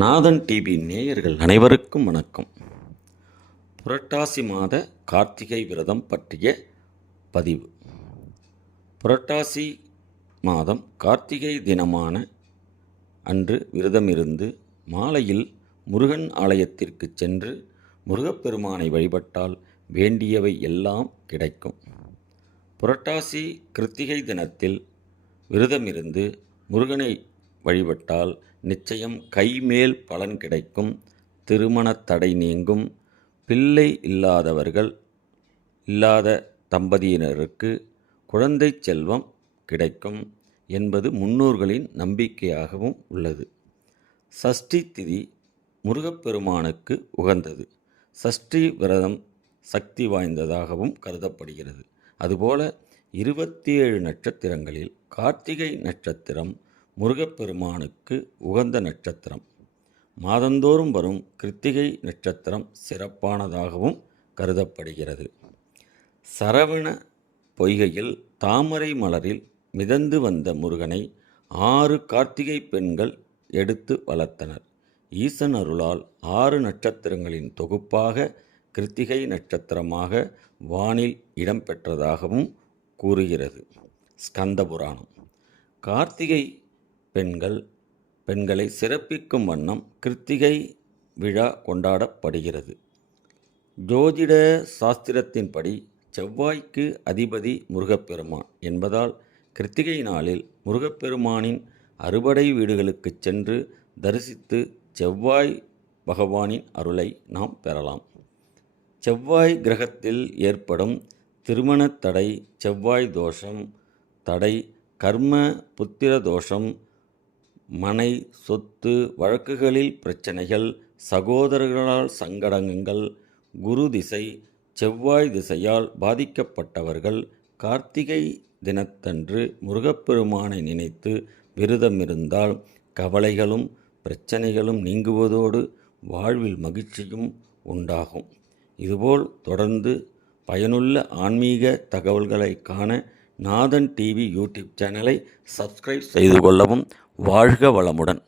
நாதன் TV நேயர்கள் அனைவருக்கும் வணக்கம். புரட்டாசி மாத கார்த்திகை விரதம் பற்றிய பதிவு. புரட்டாசி மாதம் கார்த்திகை தினமான அன்று விரதமிருந்து மாலையில் முருகன் ஆலயத்திற்கு சென்று முருகப்பெருமானை வழிபட்டால் வேண்டியவை எல்லாம் கிடைக்கும். புரட்டாசி கிருத்திகை தினத்தில் விரதமிருந்து முருகனை வழிபட்டால் நிச்சயம் கைமேல் பலன் கிடைக்கும். திருமணத் தடை நீங்கும். பிள்ளை இல்லாதவர்கள் இல்லாத தம்பதியினருக்கு குழந்தை செல்வம் கிடைக்கும் என்பது முன்னோர்களின் நம்பிக்கையாகவும் உள்ளது. சஷ்டி திதி முருகப்பெருமானுக்கு உகந்தது. சஷ்டி விரதம் சக்தி வாய்ந்ததாகவும் கருதப்படுகிறது. அதுபோல இருபத்தி ஏழு நட்சத்திரங்களில் கார்த்திகை நட்சத்திரம் முருகப்பெருமானுக்கு உகந்த நட்சத்திரம். மாதந்தோறும் வரும் கிருத்திகை நட்சத்திரம் சிறப்பானதாகவும் கருதப்படுகிறது. சரவண பொய்கையில் தாமரை மலரில் மிதந்து வந்த முருகனை ஆறு கார்த்திகை பெண்கள் எடுத்து வளர்த்தனர். ஈசன் அருளால் ஆறு நட்சத்திரங்களின் தொகுப்பாக கிருத்திகை நட்சத்திரமாக வானில் இடம்பெற்றதாகவும் கூறுகிறது. ஸ்கந்த புராணம் கார்த்திகை பெண்கள் பெண்களை சிறப்பிக்கும் வண்ணம் கிருத்திகை விழா கொண்டாடப்படுகிறது. ஜோதிட சாஸ்திரத்தின்படி செவ்வாய்க்கு அதிபதி முருகப்பெருமான் என்பதால் கிருத்திகை நாளில் முருகப்பெருமானின் அறுபடை வீடுகளுக்குச் சென்று தரிசித்து செவ்வாய் பகவானின் அருளை நாம் பெறலாம். செவ்வாய் கிரகத்தில் ஏற்படும் திருமண தடை செவ்வாய் தோஷம் தடை கர்ம புத்திர தோஷம் மனை சொத்து வழக்குகளில் பிரச்சனைகள் சகோதரர்களால் சங்கடங்கள் குரு திசை செவ்வாய் திசையால் பாதிக்கப்பட்டவர்கள் கார்த்திகை தினத்தன்று முருகப்பெருமானை நினைத்து விரதம் இருந்தால் கவலைகளும் பிரச்சனைகளும் நீங்குவதோடு வாழ்வில் மகிழ்ச்சியும் உண்டாகும். இதுபோல் தொடர்ந்து பயனுள்ள ஆன்மீக தகவல்களை காண நாதன் டிவி யூடியூப் சேனலை சப்ஸ்கிரைப் செய்து கொள்ளவும் வாழ்க வளமுடன்.